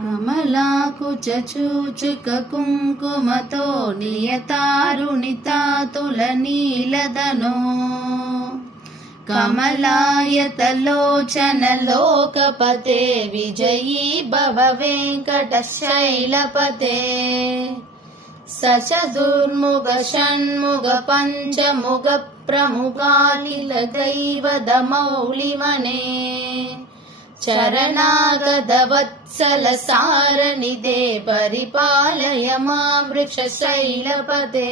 కమలాకుచూచుక కుంకుమతో నియతారుణితాతులనీలదనో కమలాయతలోచన లోకపతే విజయీ భవ వెంకటశైలపతే సచదుర్ముఖ షణ్ముఖ పంచముఖ ప్రముఖాలిల దైవదమౌళిమనే చరణాగత వత్సల సారనిదే పరిపాలయ మాం వృషశైలపతే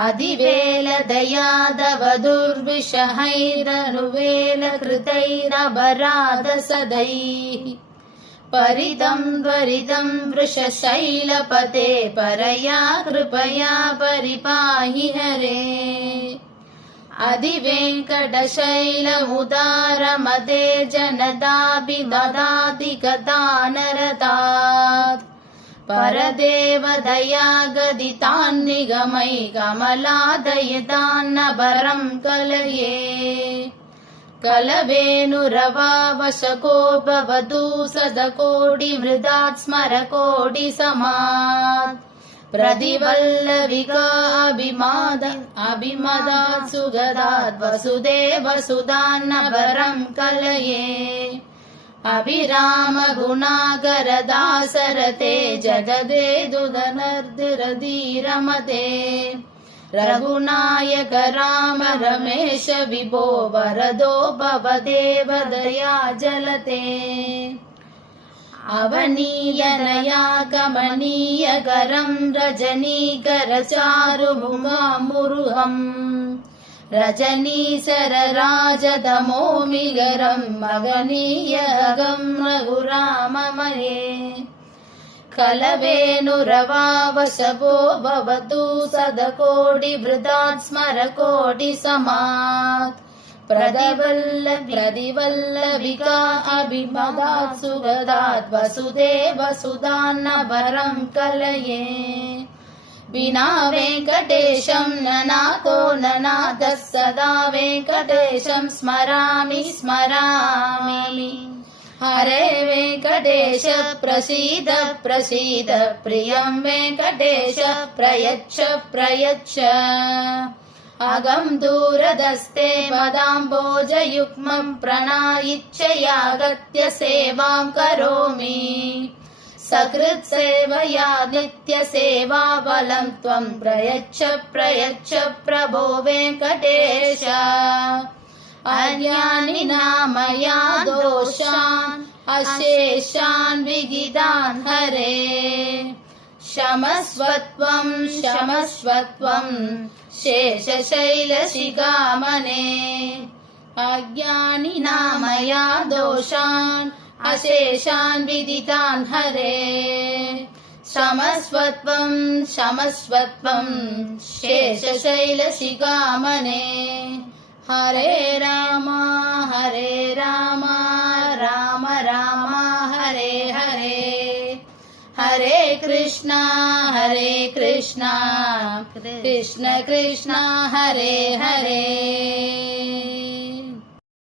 అదివేల దయాదవ దుర్విషహైరనువేల కృతైరపరాధ సదైః పరితం త్వరితం వృషశైలపతే పరయా కృపయా పరిపాహి హరే అధివేంకటశైలముదారమదే జనదాభిమదాధిగతానరతాత్ పరదేవదయా గదితాన్నిగమై కమలాదయతాన్నభరం కలయే కలవేనురవావశకో భవతు సదకోటి మృదాత్ స్మర కోటి సమాత్ ప్రదివల్లవికా అభిమదాత్ సుగదాత్ వసుదేవసుదాన్నభరం కలయే అభిరామ గుణాకర దాసరతే జగదేదుదనర్దిరధీరమతే రఘునాయక రామ రమేశ విభో వరదో భవదేవ దయా జలతే అవనీయనయా కమనీయకరం రజనీకర చారుముఖమురుహం రజనీశర రాజతమోమిగరం మగనీయగం రఘురామమయే కలవేనురవావశభో భవతు సదకోటి వృదాత్ స్మర కోటి సమాత్ ప్రదివల్లవికా అభిమదాత్ సుగదాత్ వసుదేవసుదాన్నభరం కలయే వినా వెంకటేశం ననాతో ననాథः సదా వెంకటేశం స్మరామి స్మరామి హరే వెంకటేశ ప్రసీద ప్రసీద ప్రియం వెంకటేశ ప్రయచ్చ ప్రయచ్చ అగం దూరదస్తే పదాంబోజయుగ్మం ప్రణాయిచ్చయాగత్య సేవాం కరోమి సకృత్ సేవయా నిత్య సేవా బలం త్వం ప్రయచ్చ ప్రయచ్చ ప్రభో వెంకటేశ అజ్ఞాని నామయా దోషాన్ అశేషాన్ విగిదాన్ హరే శమస్వత్వం శమస్వత్వం శేషశైలశిఖామణే అజ్ఞాని నామయా దోషాన్ అశేషాన్ విదితాన్ హరే శమస్వత్వం శమస్వత్వం శేషశైలశిఖామణే హరే రామ రామ రామ హరే హరే హరే కృష్ణ కృష్ణ కృష్ణ హరే హరే